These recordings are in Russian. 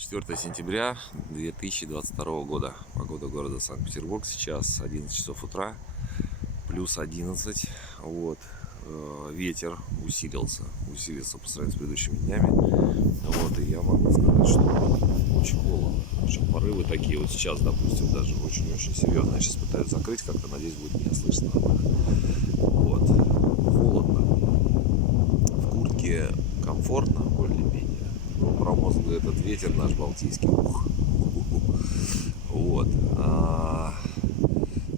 4 сентября 2022 года. Погода города Санкт-Петербург. Сейчас 11 часов утра, плюс 11. Вот. Ветер усилился по сравнению с предыдущими днями. Вот. И я могу сказать, что очень холодно. Причем порывы такие вот сейчас, допустим, даже очень-очень серьезно. Я сейчас пытаюсь закрыть как-то, надеюсь, будет меня слышно. Вот. Холодно. В куртке комфортно, более-менее. Промозглый этот ветер наш балтийский. Вот.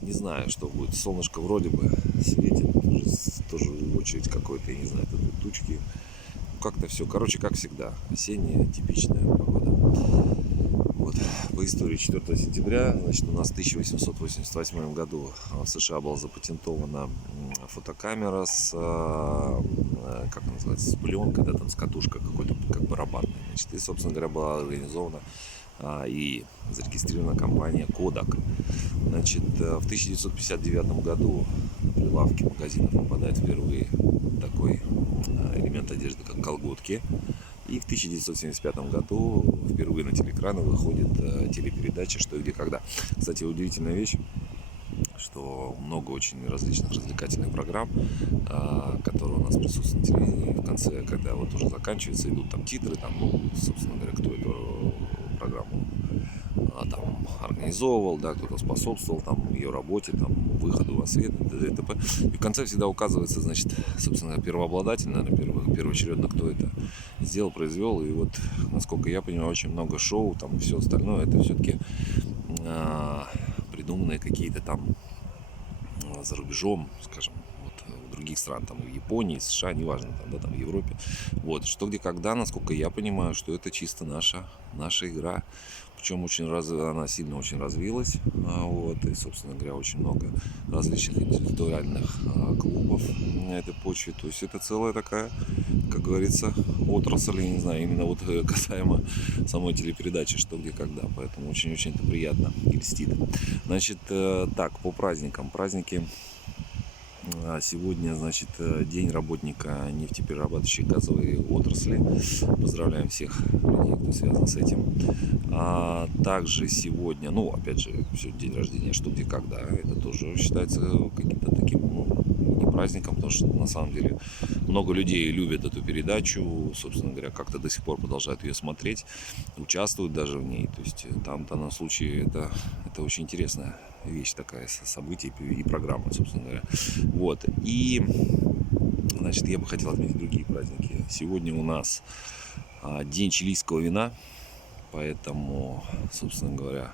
Не знаю, что будет. Солнышко вроде бы светит. Тоже в очередь какой-то, я не знаю, это тучки. Как-то все. Короче, как всегда. Осенняя, типичная погода. Вот. По истории 4 сентября, значит, у нас в 1888 году в США была запатентована фотокамера с, как называется, с пленкой, да, там с катушкой какой-то, как барабанной. Значит, и, собственно говоря, была организована и зарегистрирована компания Kodak. Значит, в 1959 году на прилавки магазинов попадает впервые такой элемент одежды, как колготки. И в 1975 году впервые на телеэкраны выходит телепередача «Что, где, когда». Кстати, удивительная вещь, что много очень различных развлекательных программ, которые у нас присутствуют на телевидении. В конце, когда вот уже заканчивается, идут там титры, там, ну, собственно говоря, кто эту программу там организовывал, да, кто-то способствовал там ее работе, там, выходу во свет, т.д. И в конце всегда указывается, значит, собственно, первообладатель, наверное, первоочередно, кто это сделал, произвел. И вот, насколько я понимаю, очень много шоу, там, и все остальное, это все-таки придуманные какие-то там за рубежом, скажем, вот, в других стран, там, в Японии, США, неважно, там, да, там, в Европе. Вот, что, где, когда, насколько я понимаю, что это чисто наша игра. Причем она сильно очень развилась. Вот, и, собственно говоря, очень много различных интеллектуальных клубов на этой почве. То есть это целая такая, как говорится, отрасль, я не знаю, именно вот касаемо самой телепередачи «Что, где, когда». Поэтому очень-очень это приятно и льстит. Значит, так, по праздникам. Праздники. Сегодня, значит, день работника нефтеперерабатывающей газовой отрасли. Поздравляем всех людей, кто связан с этим. Также сегодня, ну, опять же, сегодня день рождения «Что, где, когда». Это тоже считается каким-то таким, ну, не праздником, потому что на самом деле много людей любят эту передачу, собственно говоря, как-то до сих пор продолжают ее смотреть, участвуют даже в ней. То есть там в данном случае это очень интересная вещь такая, событие и программа, собственно говоря. Вот. И, значит, я бы хотел отметить другие праздники. Сегодня у нас день чилийского вина, поэтому, собственно говоря,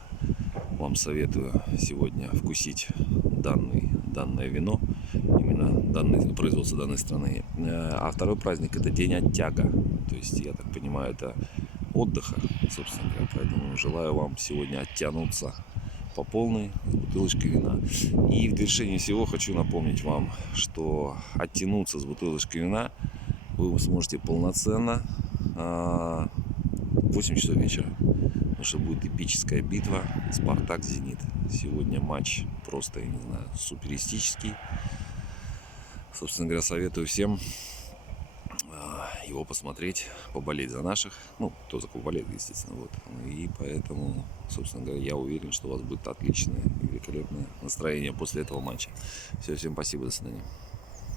вам советую сегодня вкусить данное вино, именно производство данной страны. А второй праздник — это день оттяга. То есть, я так понимаю, это отдыха, собственно говоря. Поэтому желаю вам сегодня оттянуться по полной с бутылочкой вина. И в довершение всего хочу напомнить вам, что оттянуться с бутылочкой вина вы сможете полноценно в 8 часов вечера. Потому что будет эпическая битва «Спартак-Зенит». Сегодня матч просто, я не знаю, суперистический. Собственно говоря, советую всем его посмотреть, поболеть за наших. Ну, кто за кого болеет, естественно. Вот. И поэтому, собственно говоря, я уверен, что у вас будет отличное и великолепное настроение после этого матча. Все, всем спасибо, до свидания.